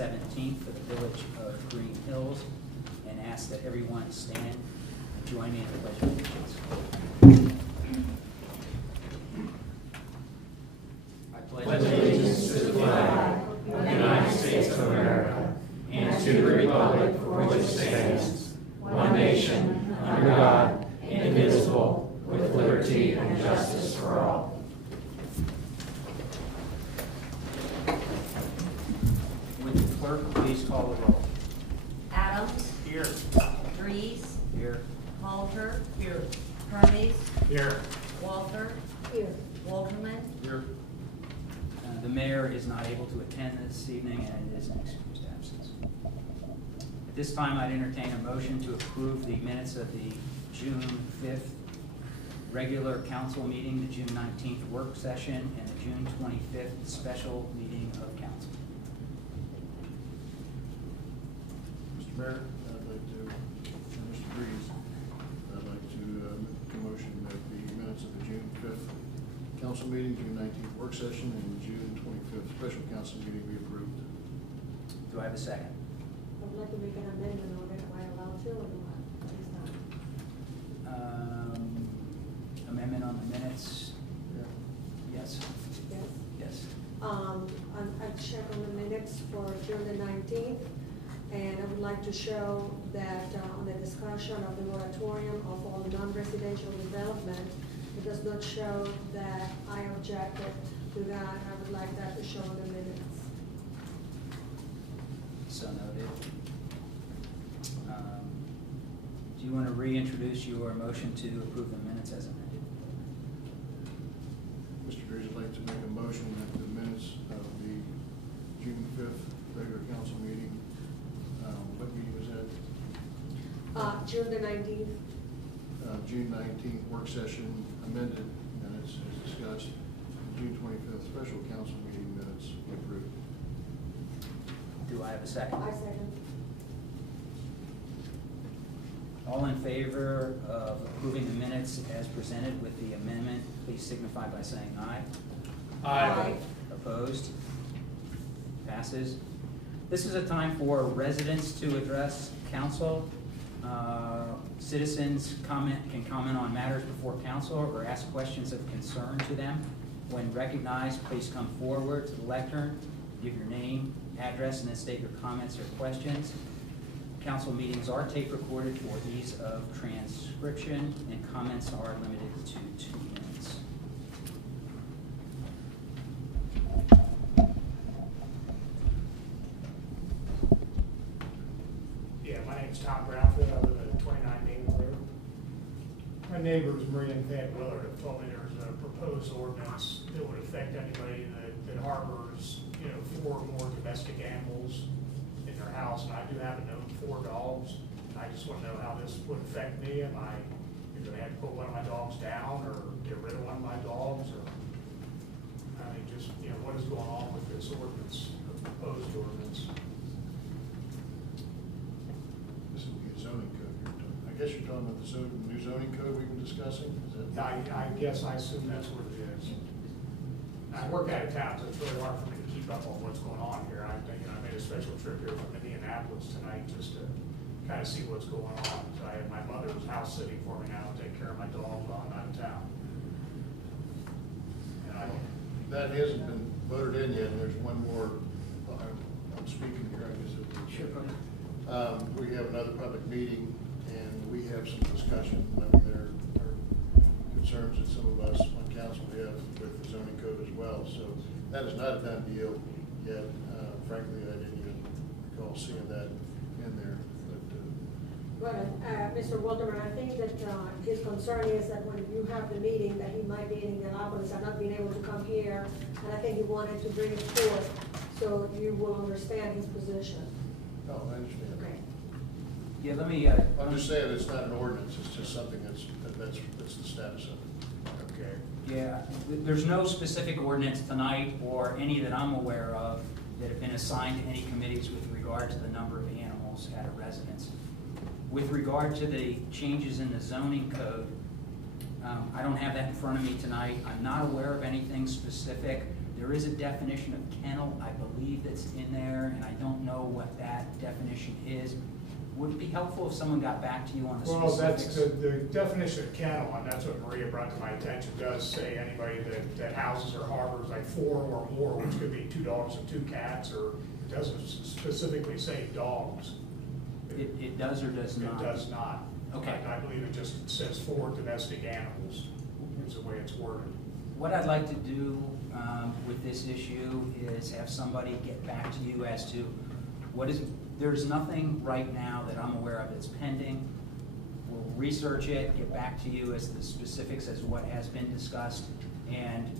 17th for the village of Greenhills, and ask that everyone stand and join me in the Pledge of Allegiance. I pledge allegiance to the flag of the United States of America and to the republic for which it stands, one nation, under God, indivisible, with liberty and justice for all. Would the clerk please call the roll? Adams. Here. Reese. Here. Halter. Here. Hermes. Here. Walter. Here. Walterman. Here. The mayor is not able to attend this evening, and it is an excused absence. At this time, I'd entertain a motion to approve the minutes of the June 5th regular council meeting, the June 19th work session, and the June 25th special meeting of council. Mr. Mayor, I'd like to, Mr. Breeze, I'd like to make a motion that the minutes of the June 5th council meeting, June 19th work session, and June 25th special council meeting be approved. Do I have a second? I'd like to make an amendment on it. Am I allowed to or not? Please not. Amendment on the minutes? Yeah. Yes. Yes. Yes. I checked on the minutes for June the 19th, and I would like to show that on the discussion of the moratorium of all non-residential development, it does not show that I objected to that. I would like that to show in the minutes. So noted. Do you want to reintroduce your motion to approve the minutes as amended? Mr. Breeze, I'd like to make a motion that the minutes of the June 5th regular council meeting, what meeting was that? June the 19th. June 19th work session amended minutes as discussed. June 25th special council meeting minutes be approved. Do I have a second? I second. All in favor of approving the minutes as presented with the amendment, please signify by saying aye. Aye. Opposed? Passes. This is a time for residents to address council. Citizens can comment on matters before council or ask questions of concern to them. When recognized, please come forward to the lectern, give your name, address, and then state your comments or questions. Council meetings are tape recorded for ease of transcription, and comments are limited to 2 minutes. Yeah, my name's Tom Brownfield. I live at 29 Maple Road. My neighbors, Maria and Thad Willard, have told me there's a proposed ordinance that would affect anybody that harbors, 4 or more domestic animals in their house. And I do happen to own 4 dogs. And I just want to know how this would affect me. Am I going to have to put one of my dogs down or get rid of one of my dogs? Or, I mean, just, what is going on with this ordinance, the proposed ordinance? This would be a zoning code. I guess you're talking about the new zoning code we've been discussing? Is that? I guess I assume that's what it is. I work out of town, so it's really hard for me to keep up on what's going on here. I made a special trip here from Indianapolis tonight just to kind of see what's going on. So I have my mother's house sitting for me now to take care of my dog while I'm out of town. And That hasn't been voted in yet, and there's one more. I'm speaking here, I guess. Sure. We have another public meeting, and we have some discussion. I mean, there are concerns that some of us on council have with the zoning code as well. So that is not a done deal yet. Frankly, I didn't even recall seeing that in there. Mr. Walterman, I think that his concern is that when you have the meeting, that he might be in Indianapolis and not being able to come here, and I think he wanted to bring it forth so you will understand his position. Oh, I understand. Okay. Yeah, let me. I'm just saying it's not an ordinance. It's just something that's the status of it. okay. Yeah, there's no specific ordinance tonight or any that I'm aware of that have been assigned to any committees with regard to the number of animals at a residence. With regard to the changes in the zoning code, I don't have that in front of me tonight. I'm not aware of anything specific. There is a definition of kennel, I believe, that's in there, and I don't know what that definition is. Would it be helpful if someone got back to you on the Well, specifics? that's the definition of kennel, and that's what Maria brought to my attention, does say anybody that houses or harbors like 4 or more, which could be 2 dogs and 2 cats, or it doesn't specifically say dogs. It does or does not? It does not. Okay. I believe it just says 4 domestic animals, is the way it's worded. What I'd like to do with this issue is have somebody get back to you as to what is, there's nothing right now that I'm aware of that's pending. We'll research it, get back to you as the specifics as what has been discussed, and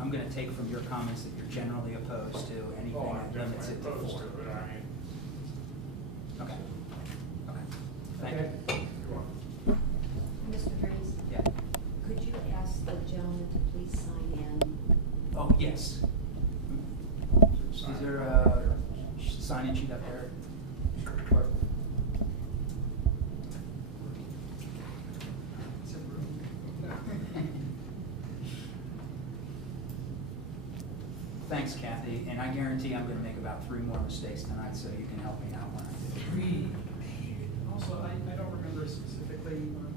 I'm going to take from your comments that you're generally opposed to anything Oh, I'm that limits it definitely to opposed 4. to it, I mean. Okay. Okay. Thank you. Okay. You're welcome. Mr. Dries, Yeah. could you ask the gentleman to please sign in? Oh, yes. Is there a sign-in sheet up there? Sure. Thanks, Kathy, and I guarantee I'm going to make about 3 more mistakes tonight, so you can help me out when I do. Also, I don't remember specifically on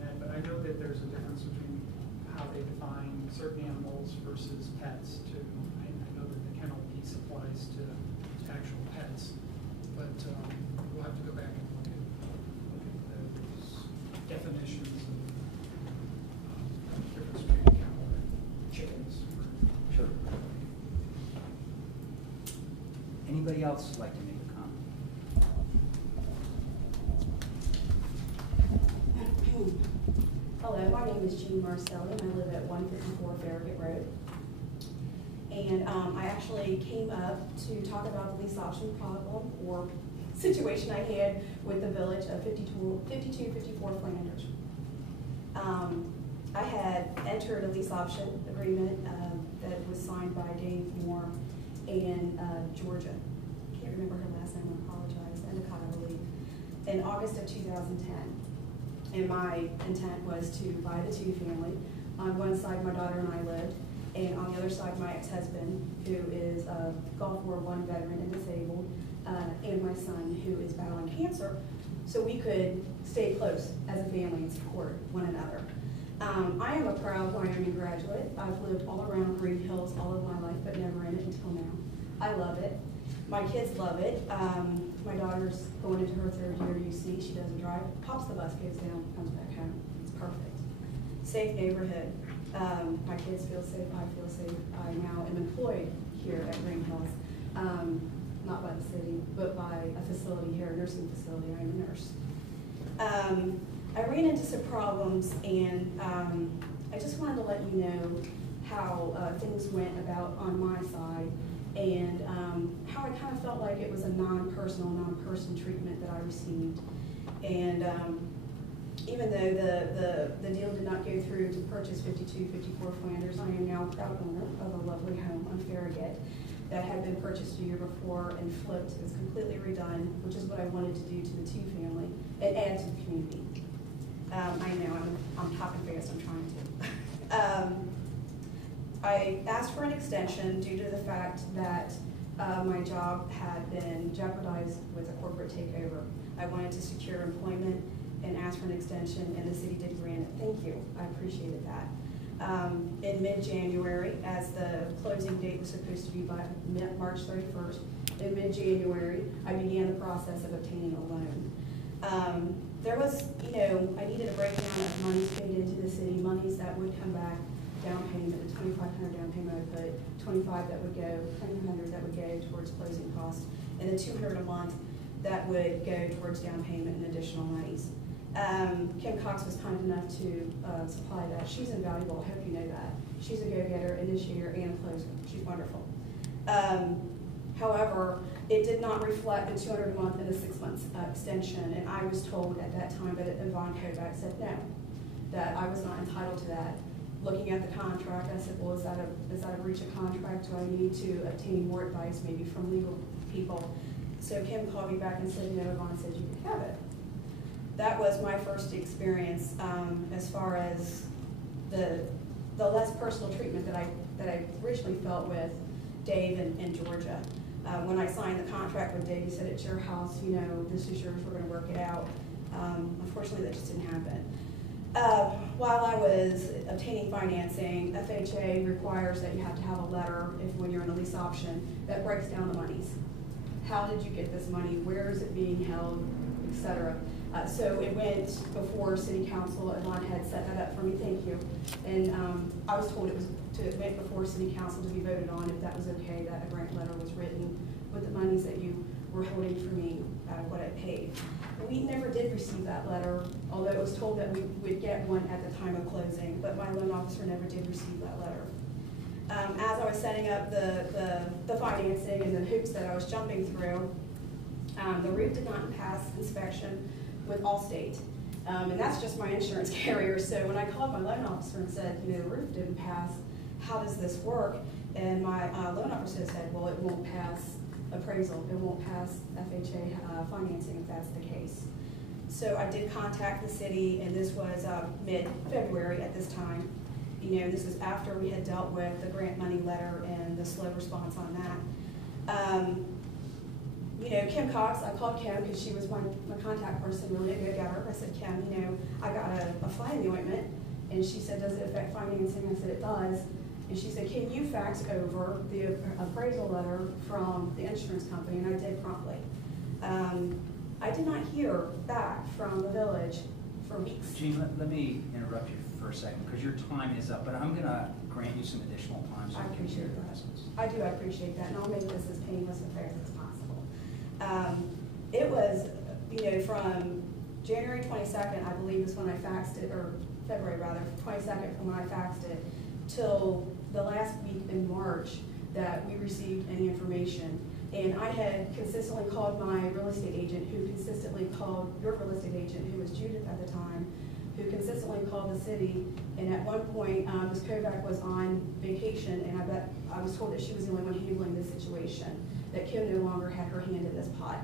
that, but I know that there's a difference between how they define certain animals versus pets too. I know that the kennel piece applies to actual pets, but we'll have to go back and look at those definitions of difference between kennel and chickens. Sure. Anybody else like to make a comment? Hello, my name is Jean Marcelli, and I live at 154 Farragut Road. And I actually came up to talk about the lease option problem or situation I had with the village of 5254 Flanders. I had entered a lease option agreement that was signed by Dave Moore and Georgia. Can't remember her last name, I apologize, Endicott, I believe, in August of 2010. And my intent was to buy the 2-family. On one side, my daughter and I lived, and on the other side, my ex-husband, who is a Gulf War I veteran and disabled, and my son, who is battling cancer, so we could stay close as a family and support one another. I am a proud Wyoming graduate. I've lived all around Greenhills all of my life, but never in it until now. I love it. My kids love it. My daughter's going into her 3rd year UC. She doesn't drive. Pops the bus, goes down, comes back home. It's perfect. Safe neighborhood. My kids feel safe. I feel safe. I now am employed here at Greenhills. Not by the city, but by a facility here, a nursing facility. I'm a nurse. I ran into some problems, and I just wanted to let you know how things went about on my side, and how I kind of felt like it was a non-personal, non-person treatment that I received. And even though the deal did not go through to purchase 5254 Flanders, I am now a proud owner of a lovely home on Farragut that had been purchased a year before and flipped. It was completely redone, which is what I wanted to do to the 2-family and add to the community. I know, I'm talking fast, I'm trying to. I asked for an extension due to the fact that my job had been jeopardized with a corporate takeover. I wanted to secure employment and asked for an extension, and the city did grant it. Thank you, I appreciated that. In mid-January, as the closing date was supposed to be by March 31st, in mid-January, I began the process of obtaining a loan. There was, I needed a breakdown of monies paid into the city, monies that would come back, down payment, the $2,500 down payment I put, $2,500 that would go, $2,000 that would go towards closing costs, and the $200 a month that would go towards down payment and additional monies. Kim Cox was kind enough to supply that. She's invaluable, I hope you know that. She's a go-getter, initiator, and closer. She's wonderful. However, it did not reflect the $200 a month and the 6 months extension, and I was told at that time that Yvonne Kovac said no, that I was not entitled to that. Looking at the contract, I said, well, is that a breach of contract? Do I need to obtain more advice, maybe from legal people? So Kim called me back and said, no, Yvonne said you could have it. That was my first experience as far as the less personal treatment that I that I originally felt with Dave and Georgia. When I signed the contract with Dave, he said, it's your house, you know, this is yours, we're gonna work it out. Unfortunately, that just didn't happen. While I was obtaining financing, FHA requires that you have to have a letter when you're in a lease option that breaks down the monies. How did you get this money? Where is it being held, et cetera? So it went before City Council. Yvonne had set that up for me, thank you. And I was told it went before City Council to be voted on, if that was okay, that a grant letter was written with the monies that you were holding for me, what I paid. We never did receive that letter, although it was told that we would get one at the time of closing, but my loan officer never did receive that letter. As I was setting up the financing and the hoops that I was jumping through, the roof did not pass inspection with Allstate. And that's just my insurance carrier. So when I called my loan officer and said, you know, the roof didn't pass, how does this work? And my loan officer said, well, it won't pass appraisal. It won't pass FHA financing if that's the case. So I did contact the city, and this was mid-February at this time. You know, this was after we had dealt with the grant money letter and the slow response on that. You know, Kim Cox, I called Kim because she was my contact person, really a good getter. I said, Kim, you know, I got a fly in the ointment. And she said, does it affect financing? I said, it does. And she said, can you fax over the appraisal letter from the insurance company? And I did promptly. I did not hear back from the village for weeks. Jean, let me interrupt you for a second, because your time is up, but I'm going to grant you some additional time so I you can hear appreciate the that. business. I do appreciate that, and I'll make this as painless and fair as possible. It was, you know, from January 22nd, I believe is when I faxed it, or February rather, 22nd from when I faxed it, till the last week in March that we received any information. And I had consistently called my real estate agent, who consistently called your real estate agent, who was Judith at the time, who consistently called the city. And at one point, Ms. Kovac was on vacation, and I was told that she was the only one handling this situation, that Kim no longer had her hand in this pot.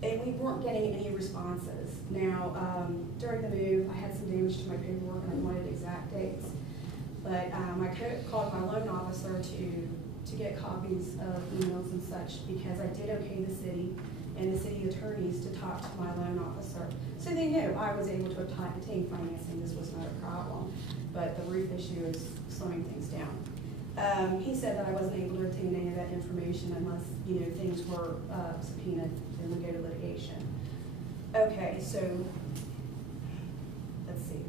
And we weren't getting any responses. Now, during the move, I had some damage to my paperwork, and I wanted exact dates. But I called my loan officer to get copies of emails and such, because I did okay the city and the city attorneys to talk to my loan officer. So they knew I was able to obtain financing. This was not a problem, but the roof issue is slowing things down. He said that I wasn't able to obtain any of that information unless, you know, things were subpoenaed and would go to litigation. Okay, so let's see.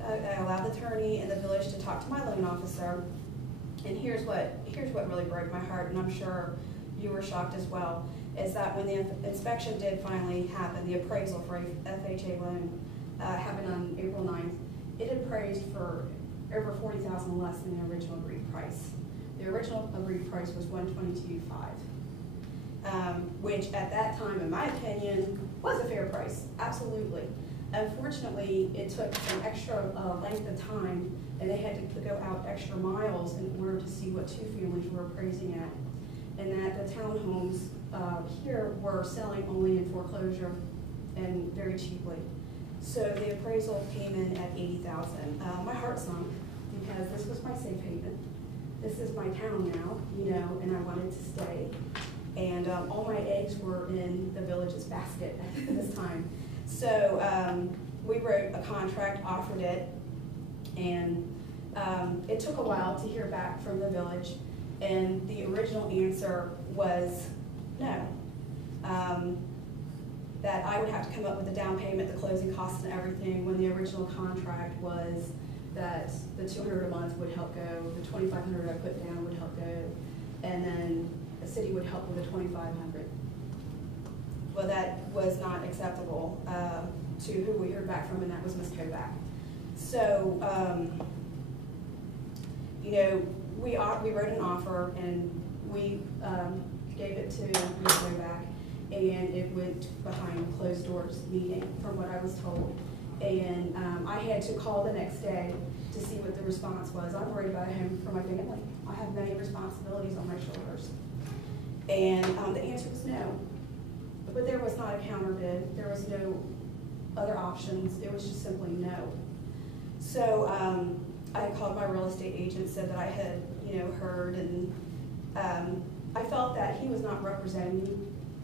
I allowed the attorney and the village to talk to my loan officer. And here's what really broke my heart, and I'm sure you were shocked as well, is that when the inspection did finally happen, the appraisal for FHA loan happened on April 9th, it appraised for over $40,000 less than the original agreed price. The original agreed price was $122,500, which at that time, in my opinion, was a fair price, absolutely. Unfortunately, it took some extra length of time, and they had to go out extra miles in order to see what two families were appraising at. And that the townhomes here were selling only in foreclosure and very cheaply. So the appraisal came in at $80,000. My heart sunk, because this was my safe haven. This is my town now, you know, and I wanted to stay. And all my eggs were in the village's basket at this time. So we wrote a contract, offered it, and it took a while to hear back from the village. And the original answer was no. That I would have to come up with the down payment, the closing costs and everything, when the original contract was that the $200 a month would help go, the $2,500 I put down would help go, and then the city would help with the $2,500. Well, that was not acceptable to who we heard back from, and that was Ms. Kovac. So, you know, we wrote an offer, and we gave it to Ms. Kovac, and it went behind closed doors meeting, from what I was told. And I had to call the next day to see what the response was. I'm worried about him for my family. I have many responsibilities on my shoulders. And the answer was no. But there was not a counter bid. There was no other options. It was just simply no. So I called my real estate agent, said that I had, heard, and I felt that he was not representing me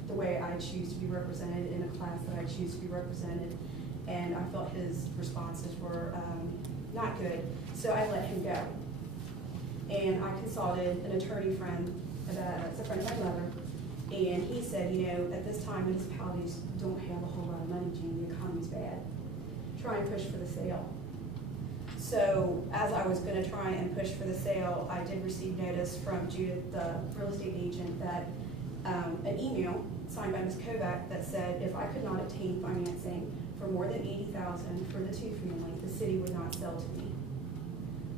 the way I choose to be represented in a class that I choose to be represented, and I felt his responses were not good, so I let him go. And I consulted an attorney friend that's a friend of my mother, and he said, at this time municipalities don't have a whole lot of money, Jean, the economy's bad. Try and push for the sale. So as I was going to try and push for the sale, I did receive notice from Judith, the real estate agent, that an email signed by Ms. Kovac that said if I could not obtain financing for more than $80,000 for the two-family, the city would not sell to me.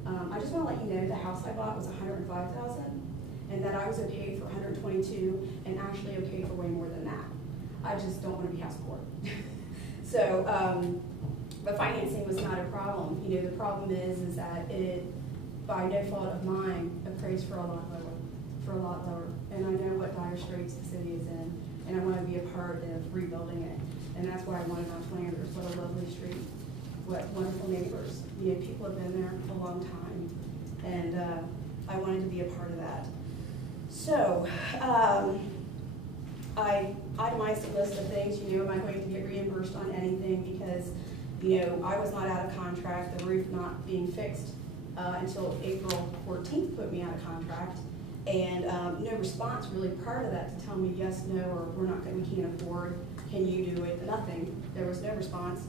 I just want to let you know the house I bought was $105,000, and that I was okay for $122,000, and actually okay for way more than that. I just don't want to be house poor. So, but financing was not a problem. The problem is that it, by no fault of mine, appraised for a lot lower. And I know what dire straits the city is in, and I want to be a part of rebuilding it. And that's why I wanted on Flanders. What a lovely street. What wonderful neighbors. People have been there a long time, and I wanted to be a part of that. So, I itemized a list of things. Am I going to get reimbursed on anything? Because, I was not out of contract. The roof not being fixed until April 14th put me out of contract. And no response really prior to that to tell me yes, no, or we can't afford, can you do it? Nothing. There was no response.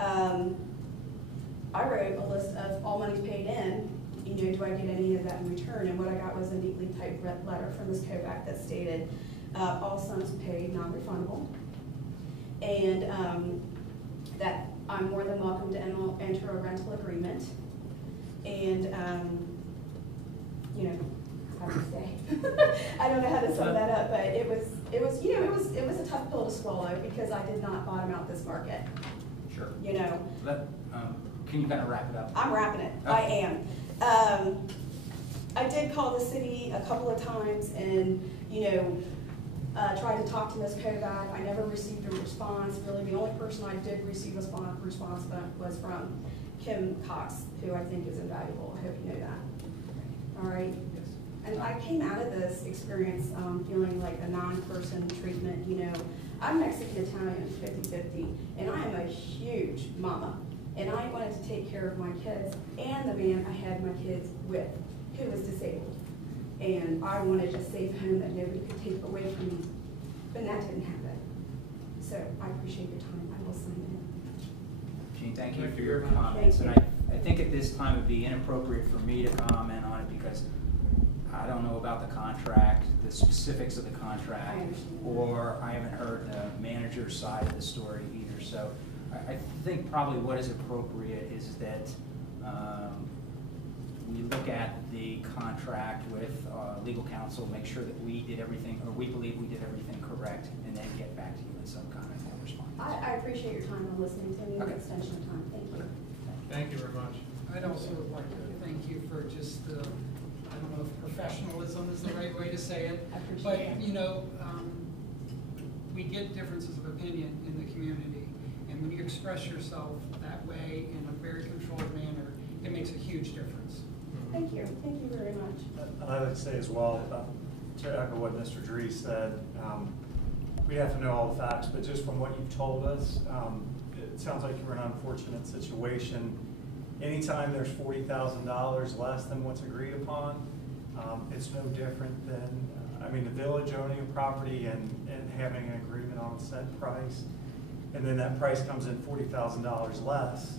I wrote a list of all monies paid in. Do I get any of that in return? And what I got was a neatly typed letter from Ms. Kovac that stated all sums paid, non-refundable, and that I'm more than welcome to enter a rental agreement, and how to say. I don't know how to sum that up, but it was a tough pill to swallow because I did not bottom out this market. Sure. Can you kind of wrap it up? I'm wrapping it. Okay. I am. I did call the city a couple of times and, tried to talk to Ms. Kovac. I never received a response. Really, the only person I did receive a response was from Kim Cox, who I think is invaluable. I hope you know that. All right? Yes. And I came out of this experience feeling like a non-person treatment. I'm Mexican-Italian, 50-50, and I am a huge mama. And I wanted to take care of my kids and the man I had my kids with, who was disabled. And I wanted a safe home that nobody could take away from me. But that didn't happen. So I appreciate your time. I will sign in. Jean, thank you for your comments. And I think at this time it would be inappropriate for me to comment on it because I don't know about the contract, the specifics of the contract, or I haven't heard the manager's side of the story either. So I think probably what is appropriate is that we look at the contract with legal counsel, make sure that we did everything, or we believe we did everything correct, and then get back to you with some kind of response. I appreciate your time and listening to me, Okay. the extension of time. Thank you. Thank you very much. I'd also like to thank you for just the, I don't know if professionalism is the right way to say it, I appreciate but that. We get differences of opinion in the community, and when you express yourself that way in a very controlled manner, it makes a huge difference. Thank you. Thank you very much. And I would say as well, to echo what Mr. Dries said, we have to know all the facts, but just from what you've told us, it sounds like you're in an unfortunate situation. Anytime there's $40,000 less than what's agreed upon, it's no different than, the village owning a property and having an agreement on a set price, and then that price comes in $40,000 less.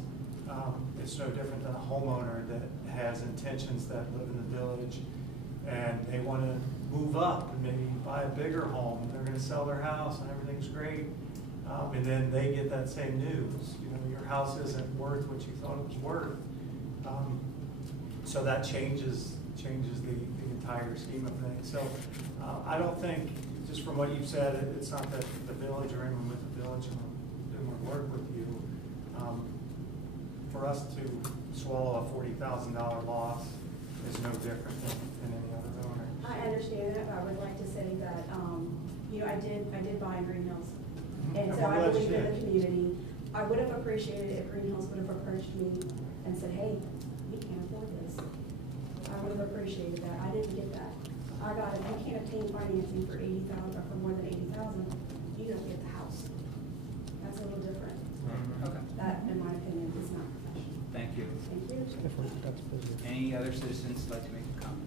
It's no different than a homeowner that has intentions that live in the village and they want to move up and maybe buy a bigger home. They're going to sell their house and everything's great. And then they get that same news. Your house isn't worth what you thought it was worth. So that changes the entire scheme of things. So I don't think, just from what you've said, it's not that the village or anyone with the village didn't want to work with you. For us to swallow a $40,000 loss is no different than any other owner. I understand that, but I would like to say that, I did buy in Greenhills. And so I believe in the community. I would have appreciated it if Greenhills would have approached me and said, hey, we can't afford I would have appreciated that. I didn't get that. I got, if you can't obtain financing for 80,000 or for more than 80,000, you don't get the house. That's a little different. Okay, That, in my opinion, is not professional. thank you. Thank you. Any other citizens like to make a comment?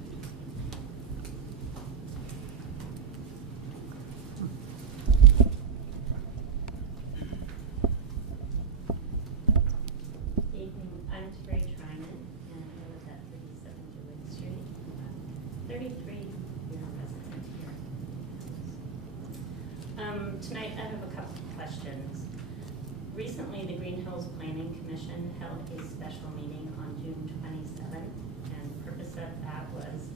Evening, I'm Terry Tryman, and I live at 37 DeWitt Street. 33, we are resident here. Tonight, I have a couple of questions. Recently, the Greenhills Planning Commission held a special meeting on June 27th, and the purpose of that was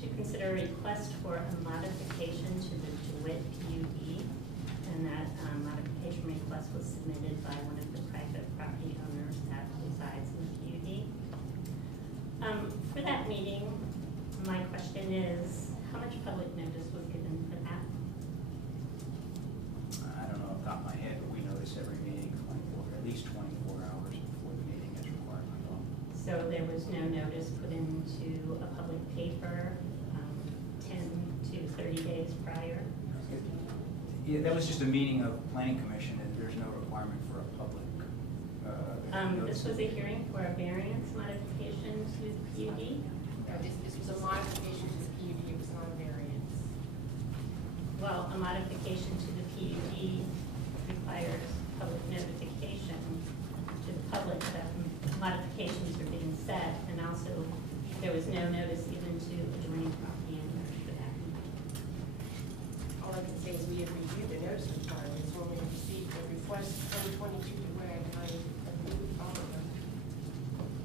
to consider a request for a modification to the DeWitt PUD, and that modification request was submitted by one of the private property owners that resides in the PUD. For that meeting, my question is, how much public notice was given for that? I don't know off the top of my head, but we notice every meeting 24, at least 24 hours before the meeting is required by law. So there was no notice put into a public paper 10 to 30 days prior? Yeah, that was just a meeting of planning commission, and there's no requirement for a public. This was a hearing for a variance modification to the PUD? This was a modification to the PUD, it was not a variance. Well, a modification to the PUD requires public notification to the public that modifications are being set, and also there was no notice given to adjoining property owners for that. All I can say is we have reviewed the notice requirements when we received the request from 22 DeWitt, and I approved all of them.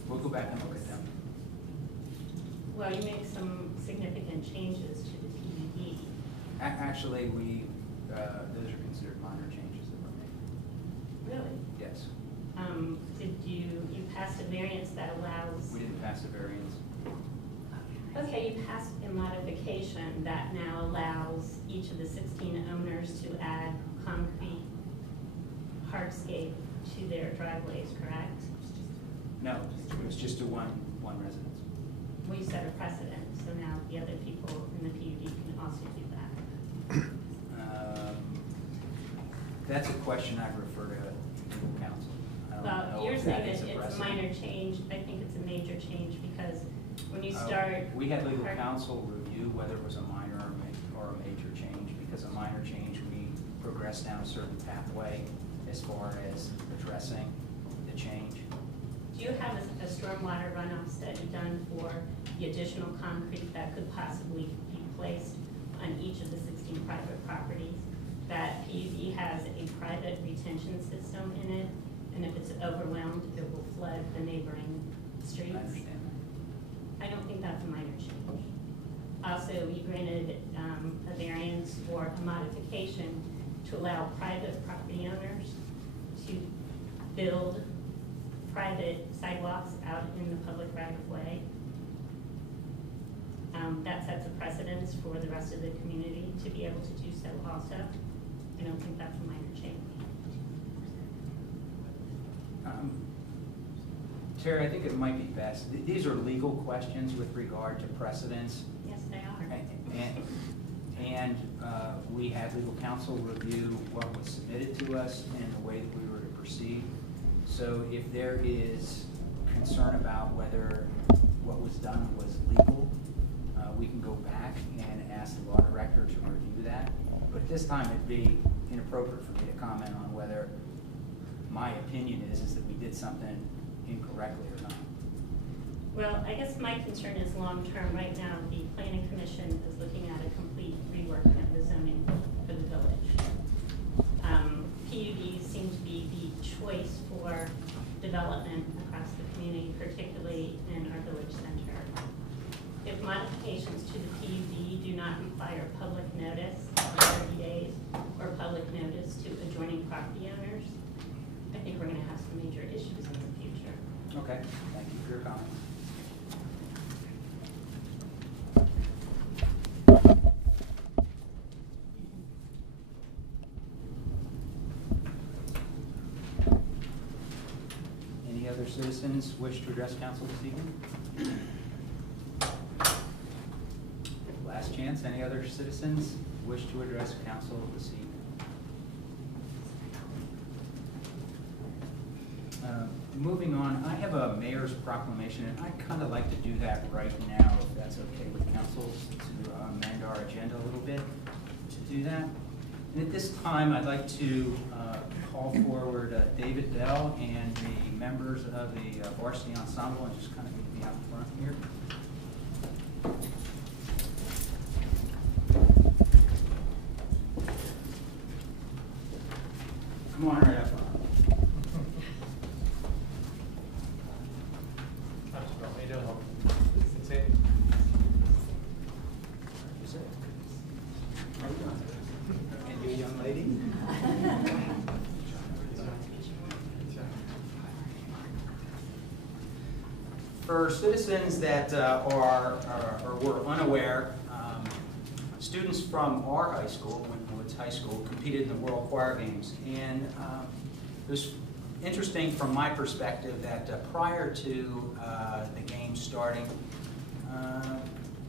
We'll go back and look at them. Well, you make some significant changes to the PUD. Actually, those are considered minor changes that were made. Really? Yes, Did you passed a variance that allows? we didn't pass a variance. Okay, you passed a modification that now allows each of the 16 owners to add concrete hardscape to their driveways, correct? No, it was just to one residence. Well, you set a precedent, so now the other people in the PUD can also do that. That's a question I'd refer to legal counsel. I don't Well, know you're if that saying is that a it's a precedent. minor change. I think it's a major change because when you start. We had legal counsel review whether it was a minor or a major change, because a minor change, we progress down a certain pathway as far as addressing the change. Do you have a stormwater runoff study done for the additional concrete that could possibly be placed on each of the 16 private properties? That PUD has a private retention system in it, and if it's overwhelmed, it will flood the neighboring streets. I understand I don't think that's a minor change. Also, you granted a variance or a modification to allow private property owners to build private sidewalks out in the public right of way. That sets a precedence for the rest of the community to be able to do so also. I don't think that's a minor change. Terry, I think it might be best, these are legal questions with regard to precedents. Yes, they are. And we had legal counsel review what was submitted to us and the way that we were to proceed. So if there is concern about whether what was done was legal, we can go back and ask the law director to review that. But at this time, it'd be inappropriate for me to comment on whether my opinion is that we did something incorrectly or not. Well, I guess my concern is long-term. Right now, the planning commission is looking at a complete rework of the zoning for the village. PUDs seem to be the choice for development across the community, particularly in our village center. If modifications to the PUD do not require public notice for 30 days or public notice to adjoining property owners, I think we're going to have some major issues in the future. Okay, thank you for your comment. Any other citizens wish to address council this evening? comments? Any other citizens wish to address council this evening? Moving on, I have a mayor's proclamation, and I'd kind of like to do that right now, if that's okay with council, to amend our agenda a little bit to do that. And at this time, I'd like to call forward David Bell and the members of the varsity ensemble, and just kind of meet me out front here. Come on right up. And you, young lady? For citizens that are or were unaware, students from our high school, Winton Woods High School, competed in the World Choir Games. And it was interesting from my perspective that prior to the games starting,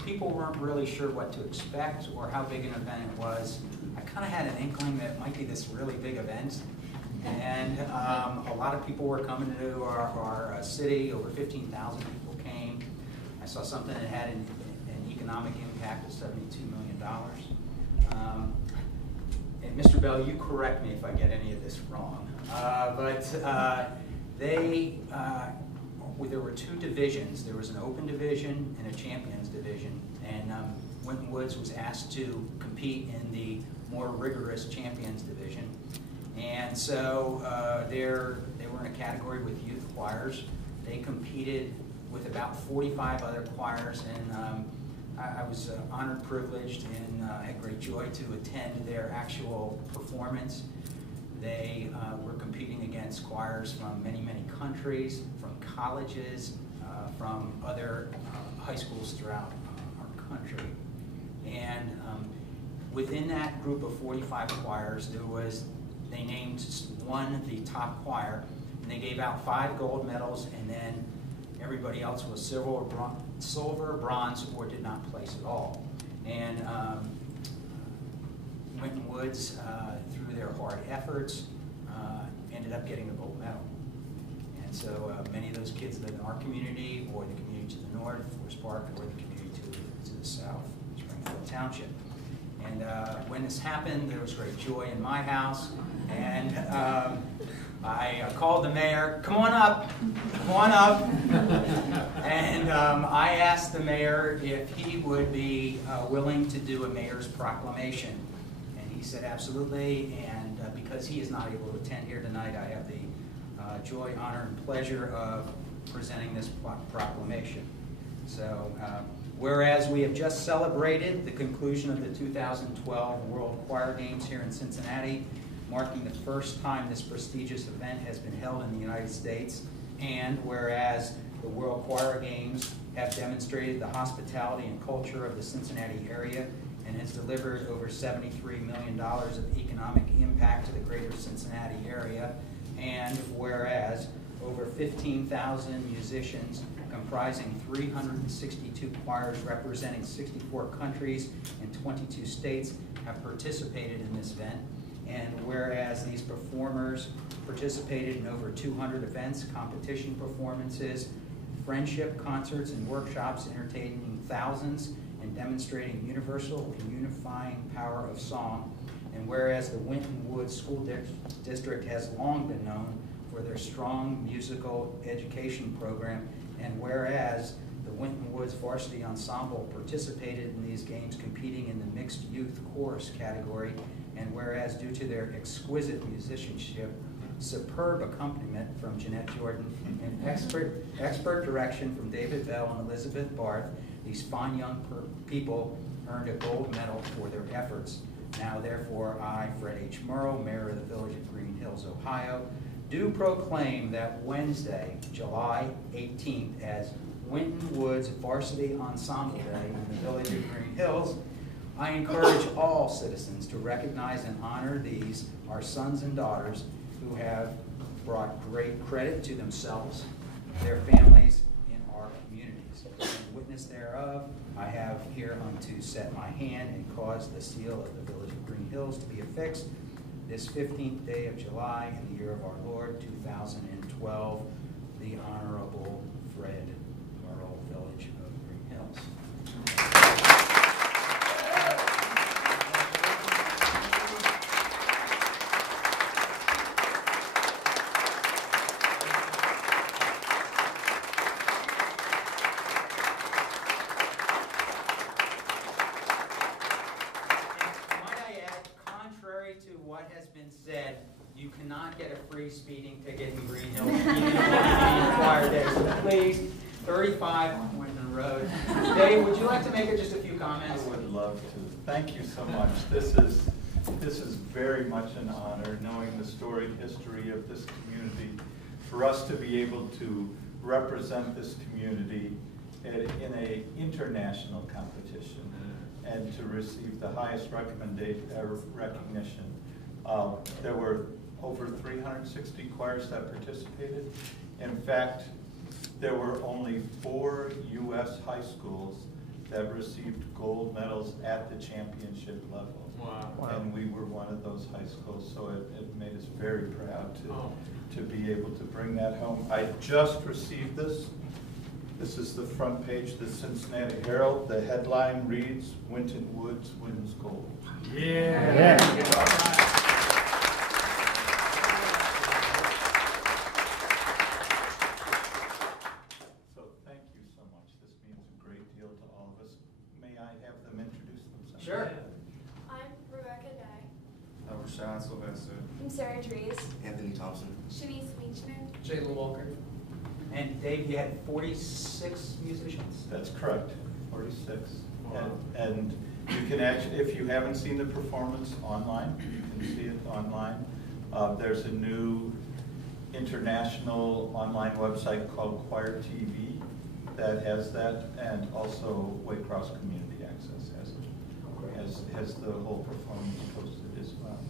people weren't really sure what to expect or how big an event it was. I kind of had an inkling that it might be this really big event. And a lot of people were coming to our city. Over 15,000 people came. I saw something that had an economic impact of $72 million. And Mr. Bell, you correct me if I get any of this wrong. There were two divisions. There was an open division and a champions division. And Winton Woods was asked to compete in the more rigorous champions division. And so they were in a category with youth choirs. They competed with about 45 other choirs, and I was honored, privileged, and had great joy to attend their actual performance. They were competing against choirs from many, many countries, from colleges, from other high schools throughout our country. And within that group of 45 choirs, they named one the top choir, and they gave out 5 gold medals, and then everybody else was silver, bronze, or did not place at all. And Winton Woods, through their hard efforts, ended up getting a gold medal. And so many of those kids live in our community, or the community to the north, Forest Park, or the community to the south, Springfield Township. And when this happened, there was great joy in my house. And I called the mayor, come on up. And I asked the mayor if he would be willing to do a mayor's proclamation. And he said absolutely. And because he is not able to attend here tonight, I have the joy, honor, and pleasure of presenting this proclamation. So, whereas we have just celebrated the conclusion of the 2012 World Choir Games here in Cincinnati, marking the first time this prestigious event has been held in the United States, and whereas the World Choir Games have demonstrated the hospitality and culture of the Cincinnati area and has delivered over $73 million of economic impact to the greater Cincinnati area, and whereas over 15,000 musicians comprising 362 choirs representing 64 countries and 22 states have participated in this event, and whereas these performers participated in over 200 events, competition performances, friendship concerts, and workshops entertaining thousands and demonstrating universal and unifying power of song, and whereas the Winton Woods School District has long been known for their strong musical education program, and whereas the Winton Woods Varsity Ensemble participated in these games competing in the mixed youth chorus category, and whereas due to their exquisite musicianship, superb accompaniment from Jeanette Jordan, and expert direction from David Bell and Elizabeth Barth, these fine young people earned a gold medal for their efforts. Now therefore I, Fred H. Murrow, Mayor of the Village of Greenhills, Ohio, do proclaim that Wednesday, July 18th, as Winton Woods Varsity Ensemble Day in the Village of Greenhills. I encourage all citizens to recognize and honor these, our sons and daughters, who have brought great credit to themselves, their families, and our communities. And witness thereof. I have hereunto set my hand and caused the seal of the Village of Greenhills to be affixed this 15th day of July in the year of our Lord 2012. The Honorable Fred Merle, Village of Greenhills. What has been said, you cannot get a free speeding ticket in Greenhills, even on required days. So please, 35 on Winton Road. Dave, would you like to make just a few comments? I would love to. Thank you so much. This is very much an honor, knowing the storied history of this community, for us to be able to represent this community in an international competition and to receive the highest recognition. There were over 360 choirs that participated. In fact, there were only 4 U.S. high schools that received gold medals at the championship level. Wow. And we were one of those high schools, so it made us very proud to be able to bring that home. I just received this. This is the front page of the Cincinnati Herald. The headline reads, Winton Woods wins gold. Yeah. So thank you so much. This means a great deal to all of us. May I have them introduce themselves? Sure. I'm Rebecca Dye. Rashad Sylvester. I'm Sarah Dries. Anthony Thompson. Shanice Leachman. Jayla Walker. And Dave, you had 46 musicians? That's correct, 46. Wow. And you can actually, if you haven't seen the performance online, you can see it online. There's a new international online website called Choir TV that has that, and also Waycross Community Access has the whole performance posted as well.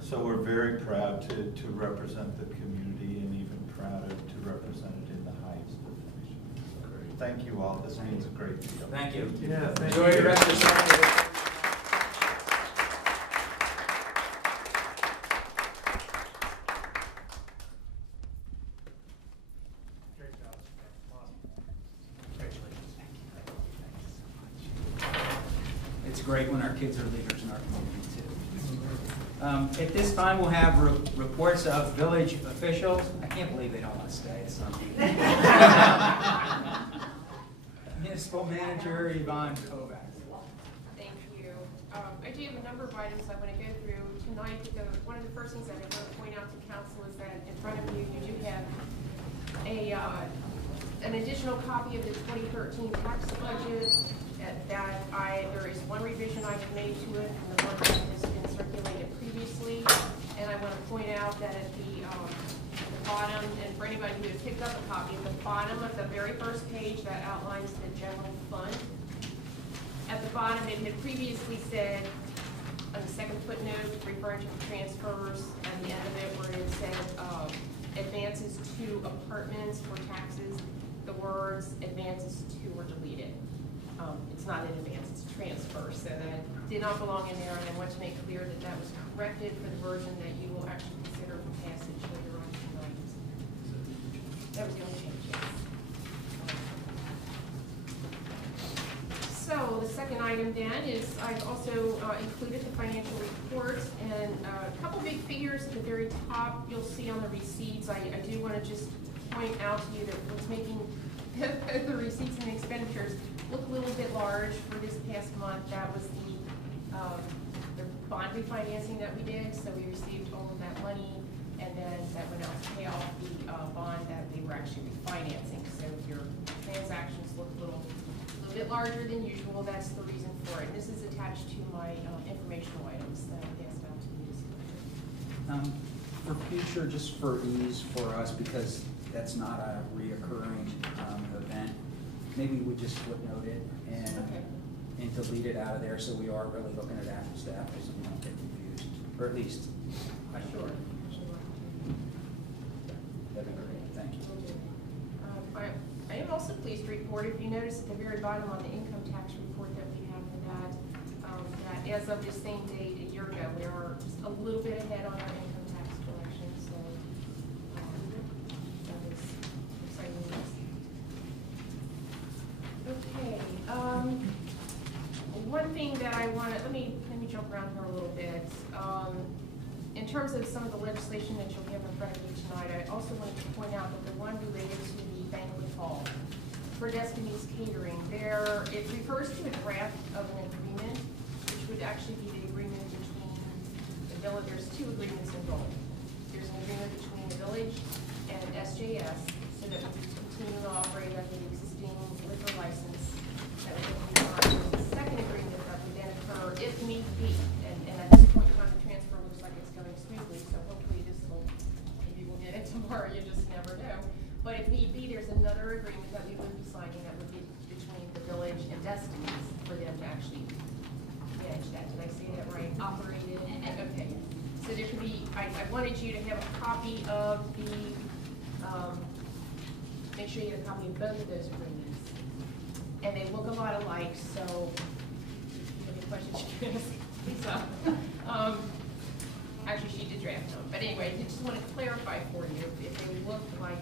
So we're very proud to represent the community, and even prouder to represent it in the highest definition. So thank you all. This means a great deal. Thank you. Yeah, thank Enjoy you. the rest of the Saturday. Great job. Awesome. It's great when our kids are leaders in our community too. At this time, we'll have reports of village officials. I can't believe they don't want to stay. It's something. Municipal Manager Yvonne Kovacs. Thank you. I do have a number of items I want to go through tonight. One of the first things that I want to point out to council is that in front of you, you do have an additional copy of the 2013 tax budget. There is one revision I've made to it from the one that has been circulated previously, and I want to point out that at the bottom, and for anybody who has picked up a copy, at the bottom of the very first page that outlines the general fund, at the bottom it had previously said, on the second footnote, referring to the transfers, at the end of it where it said advances to apartments for taxes, the words advances to were deleted. It's not an advance, it's a transfer, so that did not belong in there, and I want to make clear that that was corrected for the version that you will actually consider for passage later on tonight. That was the only change, yes. So the second item then is I've also included the financial report, and a couple big figures at the very top you'll see on the receipts. I do want to just point out to you that what's making the receipts and expenditures look a little bit large for this past month. That was the bond refinancing that we did. So we received all of that money, and then that went out to pay off the bond that they were actually refinancing. So your transactions look a little bit larger than usual. That's the reason for it. This is attached to my informational items that I passed out to you. For future, just for ease for us, because that's not a reoccurring event, maybe we just footnote it and delete it out of there, so we are really looking at apples to apples and we don't get confused, or at least I don't Sure. get confused. That'd be great. Thank you. I I am also pleased to report, if you notice at the very bottom on the income tax report that we have for that, that as of this same date a year ago, we are just a little bit ahead on our income tax collection, so that is exciting news. Okay, one thing that I want to, let me jump around here a little bit. In terms of some of the legislation that you'll have in front of you tonight, I also wanted to point out that the one related to the banquet hall for Destiny's Catering, it refers to a draft of an agreement, which would actually be the agreement between the village. There's two agreements involved. There's an agreement between the village and SJS, so that we continue to operate under the existing liquor license that would be on. The second agreement that would then occur if need be, and at this point in time, the transfer looks like it's going smoothly, so hopefully maybe we'll get it tomorrow, you just never know. But if need be, there's another agreement that we would be signing that would be between the village and Destiny's for them to actually manage that. Did I say that right? Operate it? Okay. So there could be, I wanted you to have a copy of the, make sure you get a copy of both of those agreements. And they look a lot alike, so if you have any questions, you can ask Lisa. Actually, she did draft them. But anyway, I just want to clarify for you if they look like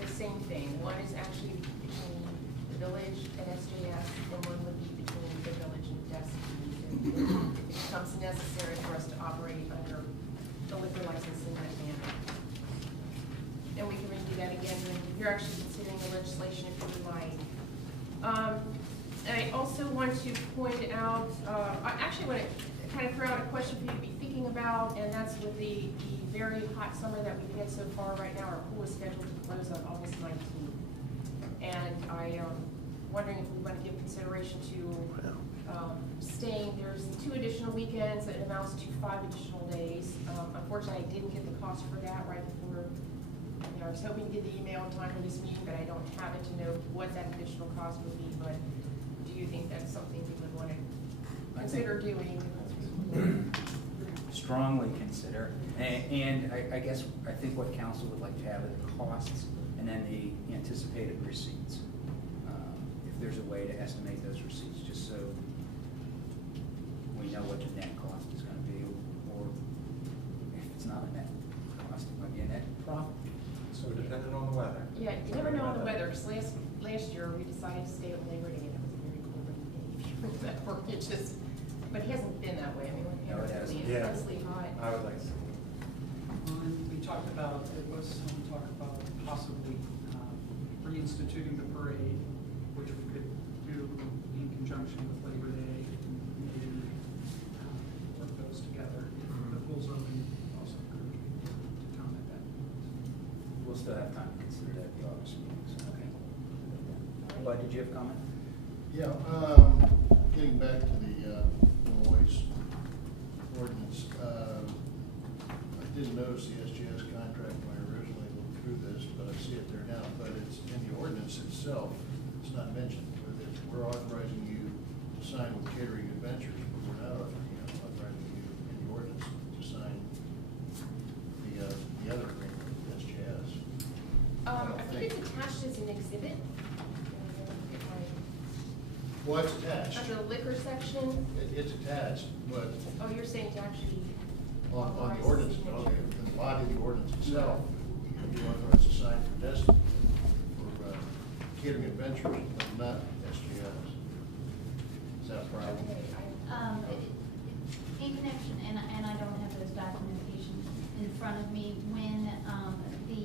the same thing. One is actually between the village and SJS, and one would be between the village and Destiny's. And it becomes necessary for us to operate under the liquor license in that manner. And we can review that again when you're actually considering the legislation if you would like. And I also want to point out, I actually want to kind of throw out a question for you to be thinking about, and that's with the very hot summer that we've had so far. Right now, our pool is scheduled to close on August 19th. And I am wondering if we want to give consideration to staying. There's 2 additional weekends that amounts to 5 additional days. Unfortunately, I didn't get the cost for that right before. I was hoping to get the email in time for this meeting, but I don't have it to know what that additional cost would be. But do you think that's something we would want to consider doing? Strongly consider. And I guess, I think what council would like to have are the costs and then the anticipated receipts. If there's a way to estimate those receipts, just so we know what the net cost is going to be, or if it's not a net cost, it might be a net profit. So depending on the weather. Yeah, you never know on the weather, because last year we decided to stay at Labor Day, and it was a very cold day, if you remember. It just, but it hasn't been that way. I mean, No, it hasn't. it's intensely hot. I would like to see. We talked about, there was some talk about possibly reinstituting the parade, which we could do in conjunction with Labor Day, and maybe work those together. If the pool's open, also encourage people to come at that. We'll still have time to consider that at the August meeting, so, okay. Bud, did you have a comment? Yeah, getting back to the noise ordinance, I didn't notice the SGS contract when I originally looked through this, but I see it there now. But it's in the ordinance itself, it's not mentioned. We're authorizing you to sign with Catering Adventures, but we're not authorizing you in the ordinance to sign the other agreement with SGS. I think it's attached as an exhibit. Well, it's attached. Under the liquor section. It's attached, but Oh, you're saying to actually. on the ordinance, on the body of the ordinance itself, you authorize to sign for Destiny, for Catering Adventures, but not SGS. Is that a problem? In connection, and I don't have those documentation in front of me, when the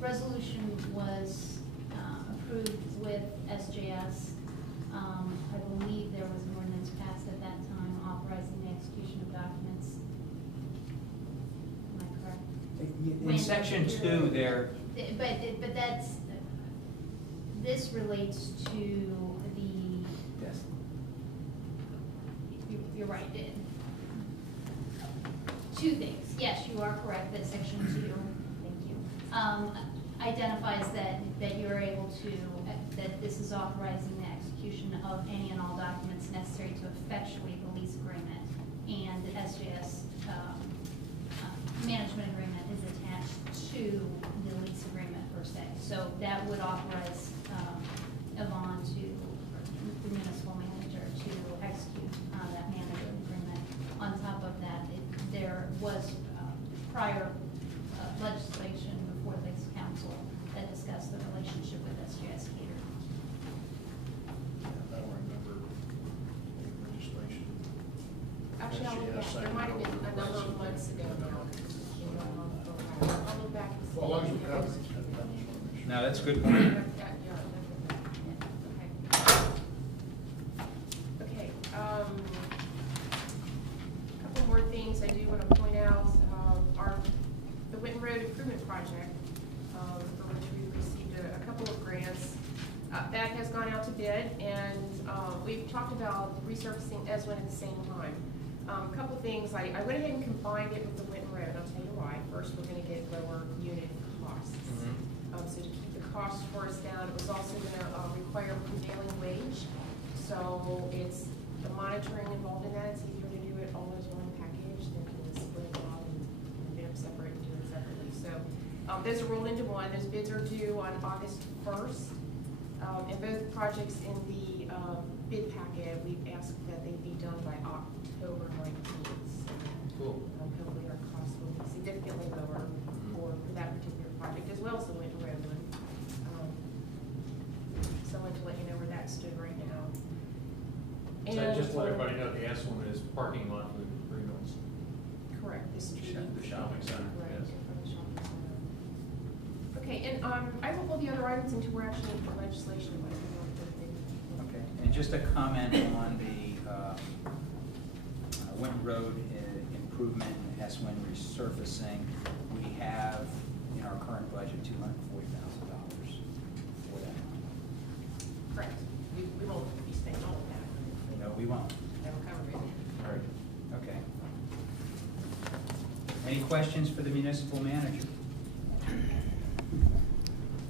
resolution was approved with SJS, I believe there was an ordinance passed at that time authorizing the execution of documents. Am I correct? In section 2 there. But that's, this relates to the. Yes. You're right, two things. Yes, you are correct that section 2, thank you, identifies that you're able to, that this is authorizing the execution of any and all documents necessary to effectuate the lease agreement, and the SJS management agreement is attached to the lease agreement per se. So that would authorize Yvonne to, the municipal manager, to execute that management agreement. On top of that, there was prior legislation before this council that discussed the relationship with SGS Cater. I don't remember any legislation. Actually, I'll look back, there might have been a number of months ago now. I'll look back and see. Well, as long as we have it, I just want to make sure. No, that's a good point. Okay, a couple more things I do want to point out. The Winton Road Improvement Project, for which we received a couple of grants. That has gone out to bid, and we've talked about resurfacing Eswin at the same time. A couple things, I went ahead and combined it with the Winton Road, and I'll tell you why. First, we're going to get lower unit costs. So to keep the cost for us down, it was also going to require prevailing wage. So it's the monitoring involved in that. It's easier to do it all as one package than to split it out and bid them separate and do it separately. So those are rolled into one. Those bids are due on August 1st. And both projects in the bid packet, we've asked that they be done by October 19th. So, Cool. hopefully our costs will be significantly lower for that particular project, as well as the Winter Road one. So I wanted to let you know where that stood right now. So just to let everybody know, the S one is parking lot with Greenhills. Correct, the street. The shopping center, Right, yes. in front of the shopping center. Okay, and I will pull the other items until we're actually in legislation. But I don't know if they're- Okay, and just a comment on the Winton Road improvement and S-Win resurfacing. We have in our current budget $240,000 for that. Correct. We won't be spending all of that. No, we won't. That'll cover it. All right. Okay. Any questions for the municipal manager?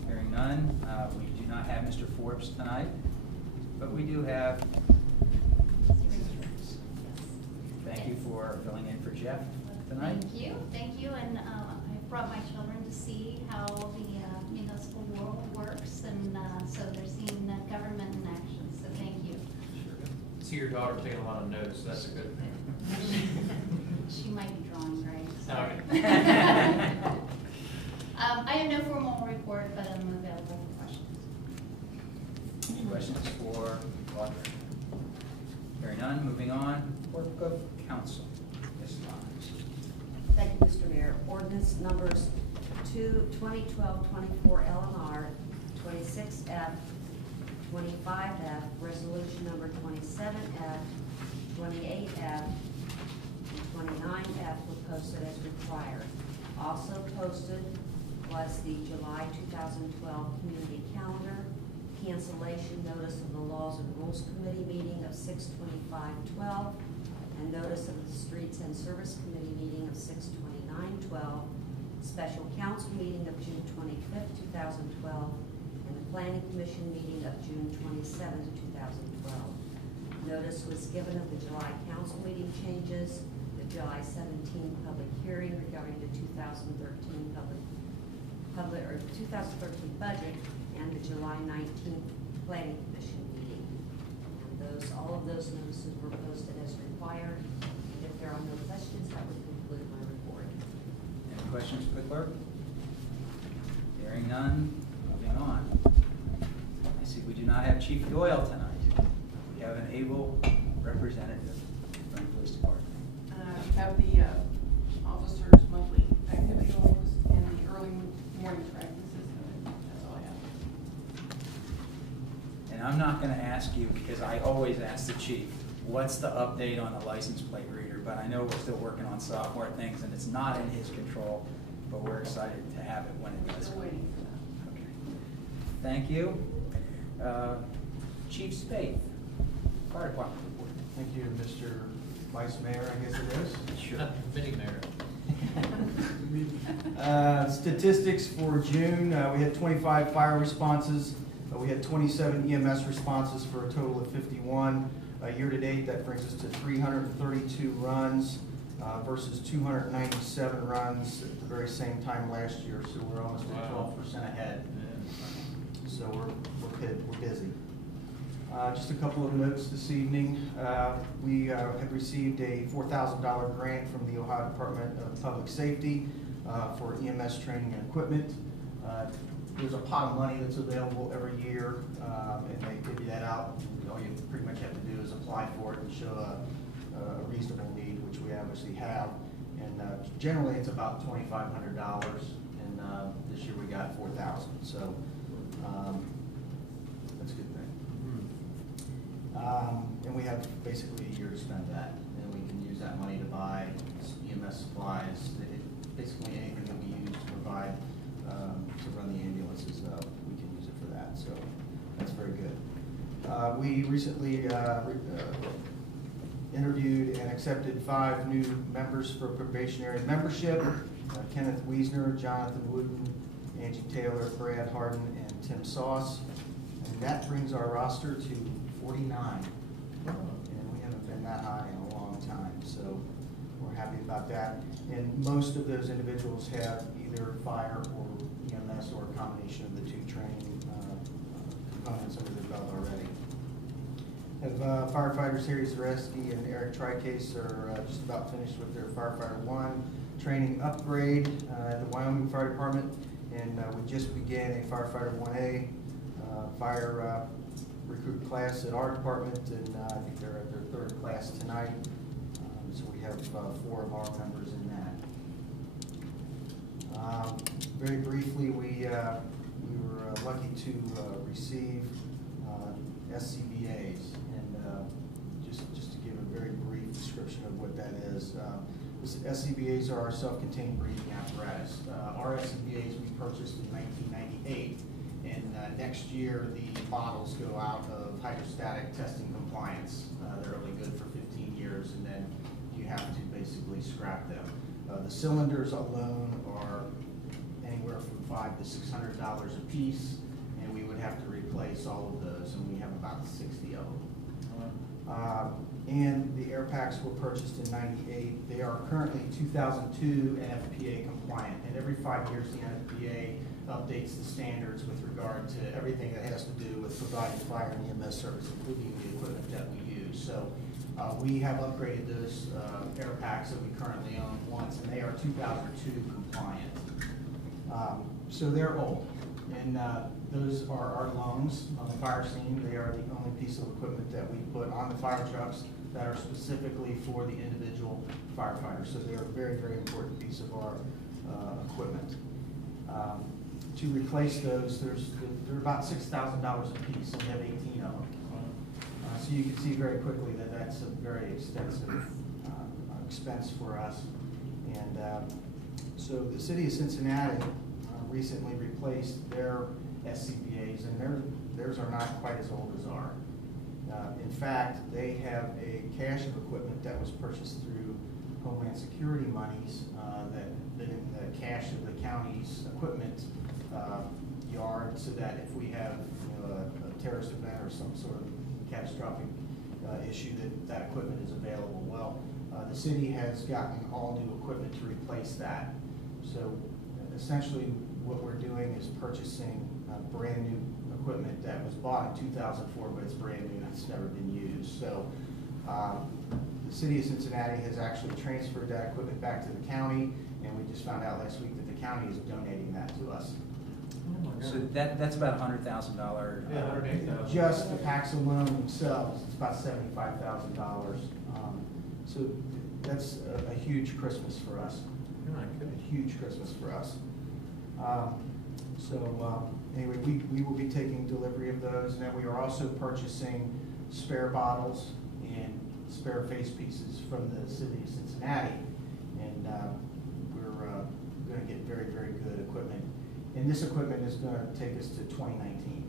Hearing none, we do not have Mr. Forbes tonight, but we do have Mrs. Riggs. Thank you for filling in for Jeff tonight. Thank you, and I brought my children to see how the municipal world works, and so they're seeing government in action, so thank you. See your daughter taking a lot of notes, that's a good thing. She might be drawing, right? Okay. I have no formal report, but I'm available for questions. Any questions for Audrey? Hearing none, moving on. Clerk of Council, Ms. Lyons. Thank you, Mr. Mayor. Ordinance numbers 2012-24 LMR, 26F, 25F, resolution number 27F, 28F, and 29F were posted as required. Also posted was the July 2012 community calendar, cancellation notice of the Laws and Rules Committee meeting of 6/25/12, and notice of the Streets and Service Committee meeting of 6/29/12, special council meeting of June 25th, 2012, and the Planning Commission meeting of June 27th, 2012. Notice was given of the July council meeting changes, the July 17th public hearing regarding the 2013 budget, and the July 19th Planning Commission meeting. And all of those notices were posted as required. And if there are no questions, that would conclude my report. Any questions for the clerk? Hearing none, moving on. I see we do not have Chief Doyle tonight. We have an able representative from the police department. We have the officers' monthly activity goals and the early morning practices. That's all I have. And I'm not gonna ask you, because I always ask the chief, what's the update on the license plate reader? But I know we're still working on software things, and it's not in his control, but we're excited to have it when it does. We're waiting for that. Okay. Thank you. Chief Spade, Fire Department report. Thank you, Mr. Vice Mayor, I guess it is. Sure. Mini mayor. Statistics for June, we had 25 fire responses. We had 27 EMS responses for a total of 51. Year-to-date, that brings us to 332 runs versus 297 runs at the very same time last year, so we're almost at 12% ahead. so we're busy. Just a couple of notes this evening. We have received a $4,000 grant from the Ohio Department of Public Safety for EMS training and equipment. There's a pot of money that's available every year, and they give you that out. All you pretty much have to do is apply for it and show a reasonable need, which we obviously have. And generally, it's about $2,500, and this year we got $4,000. So that's a good thing. And we have basically a year to spend that, and we can use that money to buy EMS supplies. Basically anything that we use to provide to run the ambulances, we can use it for that. So that's very good. We recently interviewed and accepted 5 new members for probationary membership. Kenneth Wiesner, Jonathan Wooden, Angie Taylor, Brad Harden, and Tim Sauce. And that brings our roster to 49. And we haven't been that high in a long time, so we're happy about that. And most of those individuals have either fire or EMS or a combination of the 2 training components under their belt already. Have firefighters Harry Zareski and Eric Tricase are just about finished with their Firefighter 1 training upgrade at the Wyoming Fire Department, and we just began a Firefighter 1A fire recruit class at our department, and I think they're at their 3rd class tonight. So we have 4 of our members in that. Very briefly, we were lucky to receive SCBAs, and just to give a very brief description of what that is. SCBAs are our self-contained breathing apparatus. Our SCBAs we purchased in 1998, and next year the bottles go out of hydrostatic testing compliance. They're only good for 15 years, and then you have to basically scrap them. The cylinders alone are anywhere from $500 to $600 a piece, and we would have to replace all of those, and we have about 60 of them. And the air packs were purchased in '98. They are currently 2002 NFPA compliant, and every 5 years the NFPA updates the standards with regard to everything that has to do with providing fire and EMS service, including the equipment that we use. So we have upgraded those air packs that we currently own once, and they are 2002 compliant. So they're old, and those are our lungs on the fire scene. They are the only piece of equipment that we put on the fire trucks that are specifically for the individual firefighter. So they're a very, very important piece of our equipment. To replace those, they're about $6,000 a piece, and we have 18 of them. So you can see very quickly that that's a very extensive expense for us. And so the city of Cincinnati recently replaced their SCBAs, and theirs are not quite as old as ours. In fact, they have a cache of equipment that was purchased through Homeland Security monies that been in the cache of the county's equipment yard, so that if we have a terrorist event or some sort of catastrophic issue, that equipment is available. Well, the city has gotten all new equipment to replace that. So essentially what we're doing is purchasing brand new equipment that was bought in 2004, but it's brand new and it's never been used. So the city of Cincinnati has actually transferred that equipment back to the county, and we just found out last week that the county is donating that to us. So that's about $100,000. Yeah, $108,000. Just the packs alone themselves, it's about $75,000. So that's a huge Christmas for us. A huge Christmas for us. Anyway, we will be taking delivery of those, and then we are also purchasing spare bottles and spare face pieces from the city of Cincinnati, and we're going to get very, very good equipment. And this equipment is going to take us to 2019.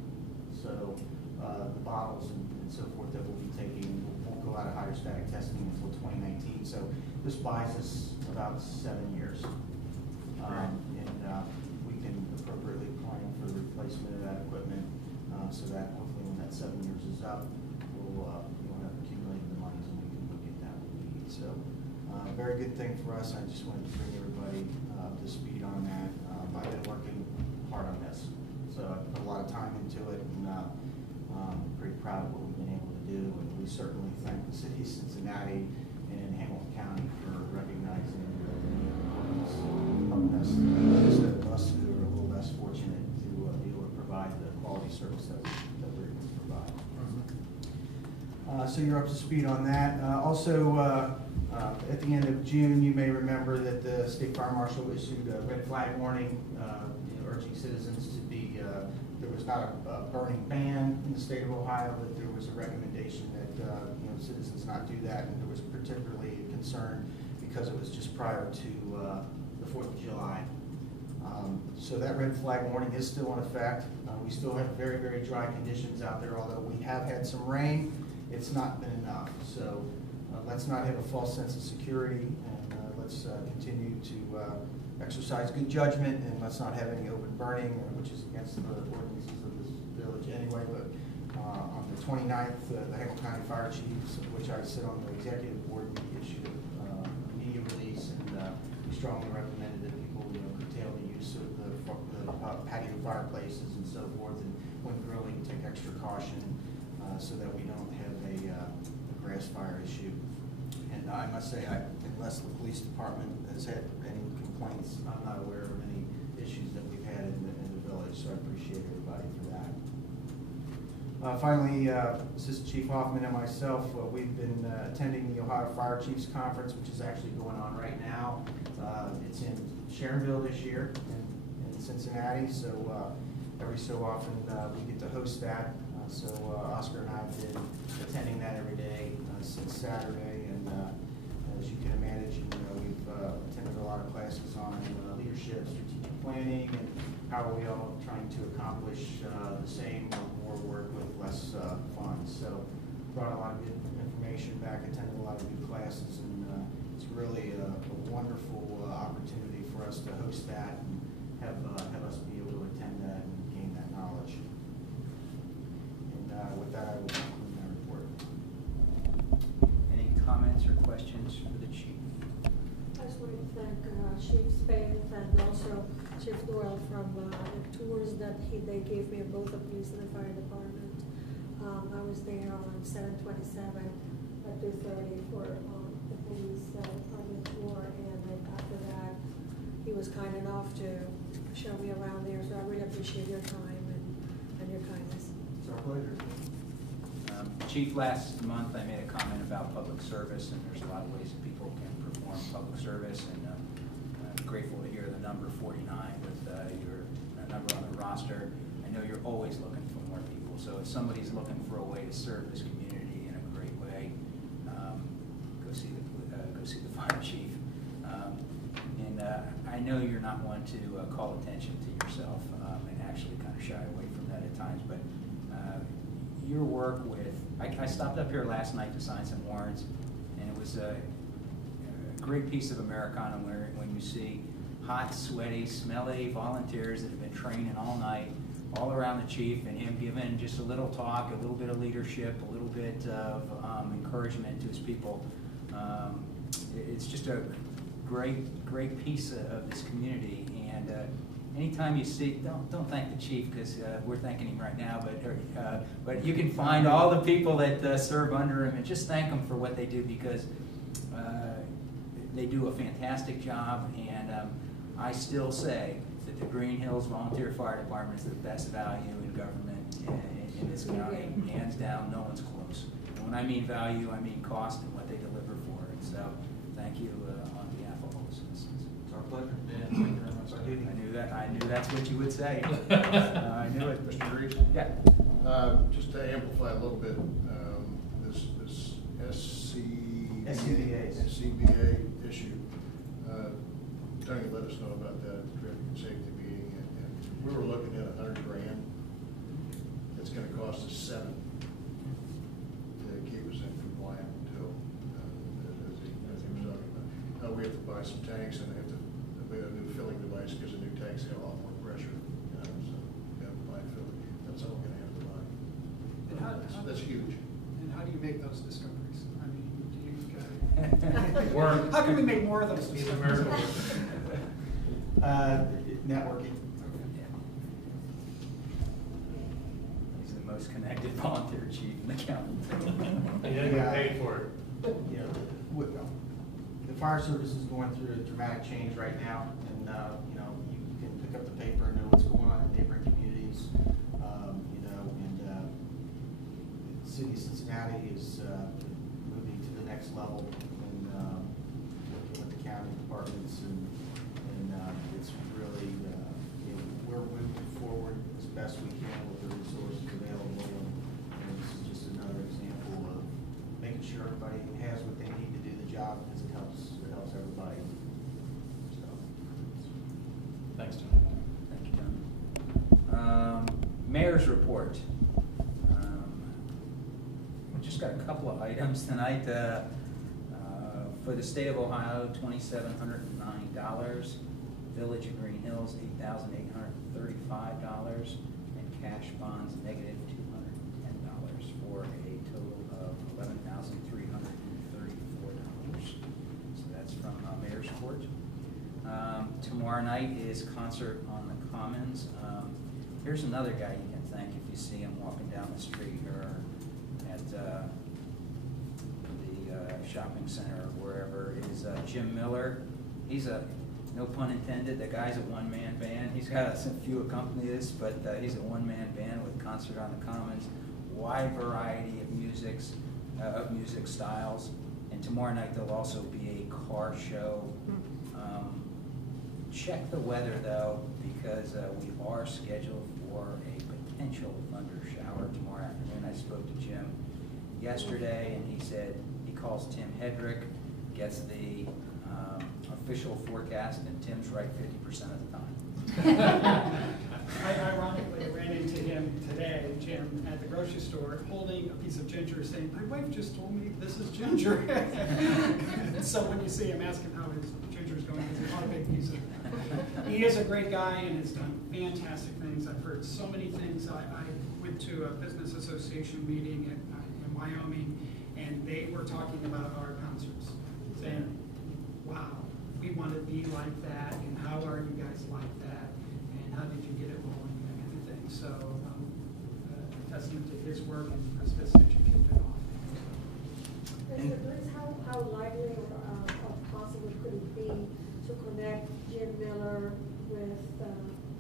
So the bottles and so forth that we'll be taking won't go out of hydrostatic testing until 2019. So this buys us about 7 years. We can appropriately plan for the replacement of that equipment so that hopefully when that 7 years is up, we'll have accumulated the monies and we can go get that what we need. So very good thing for us. I just wanted to bring everybody up to speed on that. I've been working hard on this. So I put a lot of time into it, and pretty proud of what we've been able to do. And we certainly thank the city of Cincinnati and Hamilton County for recognizing the importance of helping us, those of us who are a little less fortunate to be able to provide the quality service that we're able to provide. So you're up to speed on that. Also, at the end of June, you may remember that the State Fire Marshal issued a red flag warning, urging citizens to be, there was not a burning ban in the state of Ohio, but there was a recommendation that citizens not do that, and there was particularly a concern because it was just prior to the 4th of July. So that red flag warning is still in effect. We still have very, very dry conditions out there, although we have had some rain. It's not been enough. So let's not have a false sense of security, and let's continue to exercise good judgment, and let's not have any open burning, which is against the ordinances of this village anyway. But on the 29th, the Hamilton County Fire Chiefs, of which I sit on the executive board, we issued a media release, and we strongly recommended that people curtail the use of the patio fireplaces and so forth, and when grilling, take extra caution so that we don't have a grass fire issue. And I must say, unless the police department has had any complaints, I'm not aware of any issues that we've had in the village, so I appreciate everybody for that. Finally, Assistant Chief Hoffman and myself, we've been attending the Ohio Fire Chiefs Conference, which is actually going on right now. It's in Sharonville this year, in Cincinnati, so every so often we get to host that. So Oscar and I have been attending that every day since Saturday, and as you can imagine, we've attended a lot of classes on leadership, strategic planning, and how are we all trying to accomplish the same or more work with less funds. So brought a lot of good information back, attended a lot of good classes, and it's really a wonderful opportunity for us to host that and have us be able to attend that and gain that knowledge. With that, I will conclude my report. Any comments or questions for the chief? I just want to thank Chief Spade and also Chief Doyle from the tours that they gave me of both the police and the fire department. I was there on 7/27 at 2:30 for the police department tour, and then after that, he was kind enough to show me around there. So I really appreciate your time and your kindness. It's our pleasure. Chief, last month I made a comment about public service, and there's a lot of ways that people can perform public service, and I'm grateful to hear the number 49 with your number on the roster. I know you're always looking for more people, so if somebody's looking for a way to serve this community in a great way, go see the fire chief. And I know you're not one to call attention to yourself and actually kind of shy away from that at times, but your work with, I stopped up here last night to sign some warrants, and it was a great piece of Americana when you see hot, sweaty, smelly volunteers that have been training all night, all around the chief, and him giving just a little talk, a little bit of leadership, a little bit of encouragement to his people. It's just a great piece of this community, and anytime you see, don't thank the chief, because we're thanking him right now, but you can find all the people that serve under him and just thank them for what they do, because they do a fantastic job, and I still say that the Greenhills Volunteer Fire Department is the best value in government in this county. Hands down, no one's close. And when I mean value, I mean cost and what they deliver for it. So thank you on behalf of all the citizens. It's our pleasure. Yeah, thank you very much. I knew that's what you would say. I knew it. Mr. Reed? Yeah. Just to amplify a little bit, this SCBA issue, Tony let us know about that at the traffic and safety meeting, and we were looking at $100 grand. It's going to cost us $7 to keep us in compliant until, as he was talking about. We have to buy some tanks, and have to buy a new filling device, because the new tanks have a lot more pressure. So we have to buy filling. That's all we're going to have to buy. And That's huge. And how do you make those discoveries? I mean, do you How can we make more of those discoveries? Networking. most connected volunteer chief in the county. He didn't get paid for it. Yeah, the fire service is going through a dramatic change right now, and, you know, you can pick up the paper and know what's going on in neighboring communities, you know, and, the city of Cincinnati is, moving to the next level, and, working with the county departments, and it's really, you know, we're moving forward as best we can with the resources available, and this is just another example of making sure everybody has what they need to do the job, because it helps everybody. So. Thanks, John. Thank you, John. Mayor's report. We just got a couple of items tonight. For the state of Ohio, $2,709. Village of Greenhills, $8,835. And cash bonds, negative $210 for a total of $11,334. So that's from Mayor's Court. Tomorrow night is concert on the Commons. Here's another guy you can thank if you see him walking down the street or at the shopping center or wherever, is Jim Miller. He's no pun intended, the guy's a one-man band. He's got a few accompanyists, but he's a one-man band with Concert on the Commons, wide variety of music styles. And tomorrow night there'll also be a car show. Check the weather though, because we are scheduled for a potential thunder shower tomorrow afternoon. I spoke to Jim yesterday, and he said he calls Tim Hedrick, gets the official forecast, and Tim's right 50% of the time. I ironically ran into him today, Jim, at the grocery store, holding a piece of ginger, saying, "My wife just told me this is ginger." So when you see him, ask him how his ginger's going, because he's not a big piece of it. He is a great guy and has done fantastic things. I've heard so many things. I went to a business association meeting in Wyoming, and they were talking about our concerts, saying, "Wow, we want to be like that, and how are you guys like that, and how did you get it rolling and everything." So, a testament to his work and Chris Vistage, you kicked it off. Mr. Bruce, how likely or possible could it be to connect Jim Miller with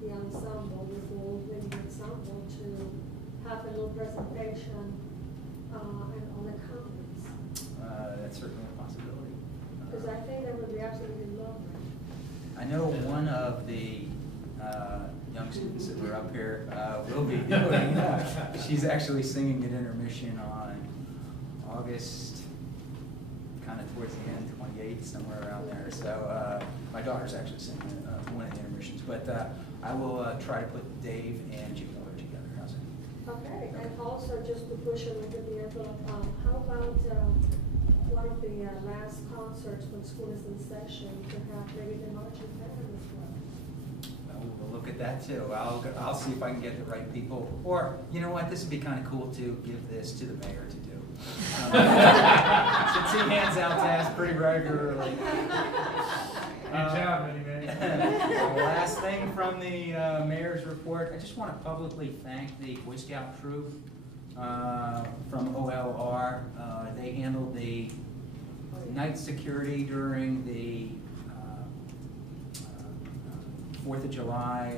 the ensemble, with the old living ensemble, to have a little presentation on the Commons? That's certainly a possibility. Because I think that would be absolutely lovely. I know one of the young students that were up here will be doing. She's actually singing at intermission on August, kind of towards the end, 28th, somewhere around there. So my daughter's actually singing one of the intermissions. But I will try to put Dave and Jim Miller together. How's it? Okay, and also just to push a little bit the envelope, how about one of the last concerts when school is in session to have maybe the marching band as well? We'll look at that too. I'll see if I can get the right people. Or, you know what, this would be kind of cool to give this to the mayor to do. Since he hands out tasks pretty regularly. Good job, Minnie Man. Last thing from the mayor's report, I just want to publicly thank the Boy Scout troop from OLR. They handled the night security during the 4th of July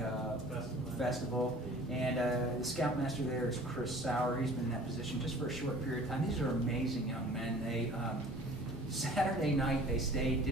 festival. And the scoutmaster there is Chris Sauer. He's been in that position just for a short period of time. These are amazing young men. They Saturday night they stayed.